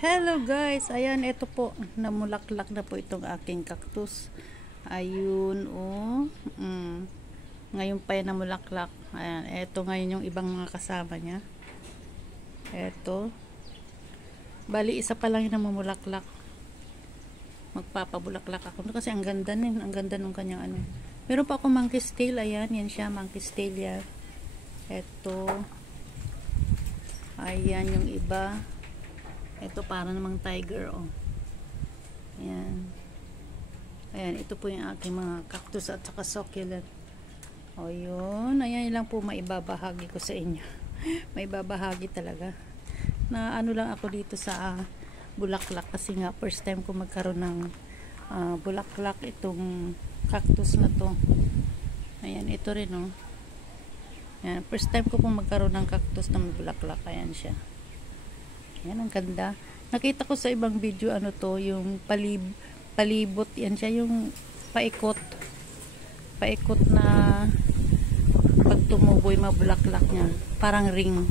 Hello guys, ayan, ito po, namulaklak na po itong aking cactus. Ayun, oh. Ngayon pa yan namulaklak. Ayan, ito ngayon yung ibang mga kasama niya. Ito. Bali, isa pa lang yung namumulaklak. Magpapabulaklak ako. Kasi ang ganda nin, ang ganda nung kanyang ano. Meron pa ako monkey's tail, ayan, yan siya, monkey's tail yan. Ito. Ayan yung iba. Ito para namang tiger, oh. Ayan. Ayan, ito po yung aking mga cactus at saka succulent. O, yun. Ayan lang po maibabahagi ko sa inyo. Maibabahagi talaga. Na ano lang ako dito sa bulaklak kasi nga first time ko magkaroon ng bulaklak itong cactus na to. Ayan, ito rin, oh. Ayan, first time ko pong magkaroon ng cactus na may bulaklak. Ayan siya. Yan, ang ganda. Nakita ko sa ibang video, ano to, yung palibot. Yan siya, yung paikot. Paikot na pag tumubo yung mga bulaklak niya. Parang ring.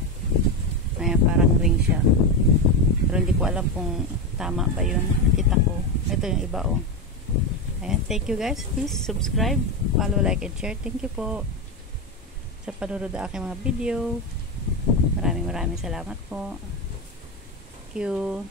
Ayan, parang ring siya. Pero hindi ko alam kung tama ba yun. Nakita ko. Ito yung iba, oh. Ayan, thank you guys. Please subscribe, follow, like, and share. Thank you po sa panunod ng aking mga video. Maraming salamat po. Thank you.